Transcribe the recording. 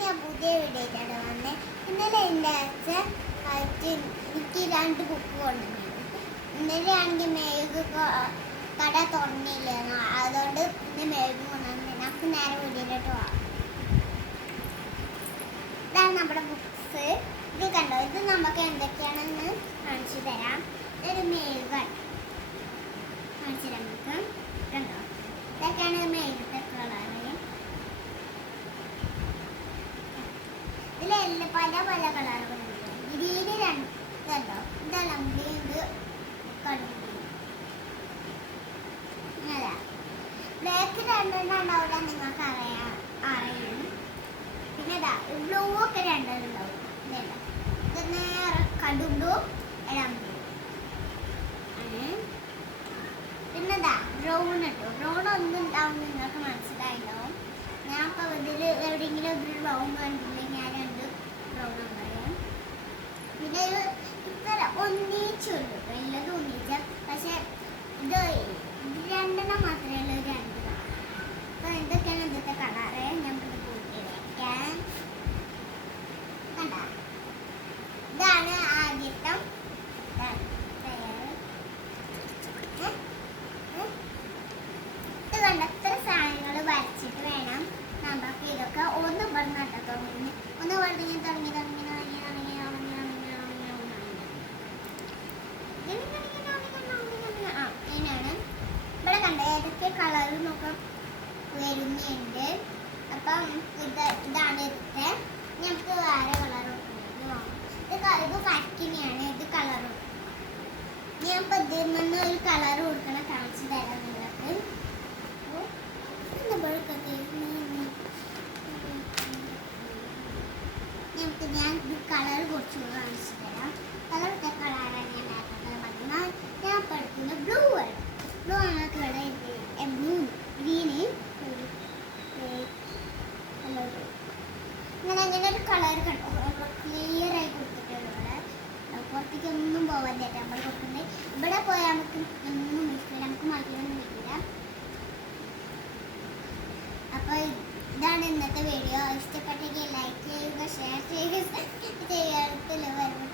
ഞാൻ പുതിയ വീഡിയോയിലാണ് വന്നത്. ഇന്നലെ എൻ്റെ അച്ഛൻ എനിക്ക് 2 ബുക്ക് കൊണ്ടുവന്നിരുന്നു. ഇന്നലെ ആണെങ്കിൽ മെഴുക് കട തുറന്നില്ലായിരുന്നു. അതുകൊണ്ട് ഇന്ന് മെഴുക് കൊണ്ടുവന്നു. നമുക്ക് നേരെ വീഡിയോയിലോട്ട് പോകാം. ഇതാണ് നമ്മുടെ ബുക്സ്. ഇത് കണ്ടോ, ഇത് നമുക്ക് എന്തൊക്കെയാണെന്ന് കാണിച്ചു തരാം. ഇതൊരു മെഴുകാണ്. കാണിച്ചു തരാം നമുക്ക്. കണ്ടോ, ഇതൊക്കെയാണ് മെഴുകത്തെ കളറ്. ഇതിലെല്ലാം പല പല കളറുകളുണ്ട്. ഗ്രീന് 2 കണ്ടോ, ഇതെല്ലാം ഇത് കണ്ടു. ബ്ലാക്ക് 2 ഉണ്ടാവില്ല, നിങ്ങൾക്ക് അറിയും. പിന്നെ ഇതാ ബ്ലൂ ഒക്കെ 2 ഉണ്ടാവും. ഇത് നേരെ കടു ബ്ലൂ, ഇളം ബ്ലൂ. പിന്നെ ഇതാ ബ്രൗൺ ഇട്ടു. ബ്രൗൺ ഒന്നും ഉണ്ടാവും, നിങ്ങൾക്ക് മനസ്സിലായിട്ടുണ്ടാവും. ഞാൻ ഇപ്പോൾ ഇതിൽ എവിടെയെങ്കിലും ഒരു ബ്രൗൺ കണ്ടില്ലെങ്കിൽ ഞാൻ 2 ബ്രൗൺ പറയാം. പിന്നെ ഇത്ര ഒന്നിച്ചുള്ളൂ, വല്ലതും ഒന്നിച്ച. പക്ഷെ ഇത് 2 മാത്രമേ ഉള്ളൂ, 2 കളർ. അപ്പോൾ ഇതൊക്കെയാണ് ഇന്നത്തെ കളറ്. നമുക്ക് കൂട്ടി വയ്ക്കാൻ. കണ്ട, ഇതാണ് ആദ്യത്തെ. ഇത് കണ്ട, എത്ര സാധനങ്ങൾ വരച്ചിട്ട് വേണം നമുക്ക് ഇതൊക്കെ ഒന്ന് പറഞ്ഞിട്ട് തുടങ്ങി. ഒന്ന് പറഞ്ഞ് തുടങ്ങി ഇങ്ങനെയാണ്. ഇവിടെ കണ്ട ഏതൊക്കെ കളറ് നോക്ക വരുന്നുണ്ട്. അപ്പം ഇതാണ് ഇതൊക്കെ. നമുക്ക് വേറെ കളർ ഇത് വരക്കിനെയാണ്. ഇത് കളർ ഞാൻ ഇപ്പം ഇതിൽ നിന്ന് ഒരു കളർ കൊടുക്കണം, കാണിച്ചു തരാം നിങ്ങൾക്ക്. ഞാൻ കളർ കുറച്ച് കാണിച്ചു തരാം. കളറിട്ട കളറാണ് ഞാൻ പറഞ്ഞാൽ. ഞാൻ പഠിക്കുന്ന ബ്ലൂ ആണ്. ബ്ലൂ ആണ് കളർ. ബ്ലൂ, ഗ്രീന്, അങ്ങനെ ഒരു കളർ കണ്ടോ, ക്ലിയർ ആയി കൊടുത്തിട്ടുള്ള. പുറത്തേക്ക് ഒന്നും പോകാൻ തരാം നമ്മൾ കൊടുക്കുന്നത്. ഇവിടെ പോയാൽ നമുക്ക് ഒന്നും മിസ്സില്ല, നമുക്ക് മാറ്റിയൊന്നും പറ്റില്ല. അപ്പോൾ ഇതാണ് ഇന്നത്തെ വീഡിയോ. ഇഷ്ടപ്പെട്ടെങ്കിൽ ലൈക്ക് ചെയ്യുക, ഷെയർ ചെയ്യുക, ചെയ്യാത്തില്ല വരുന്നത്.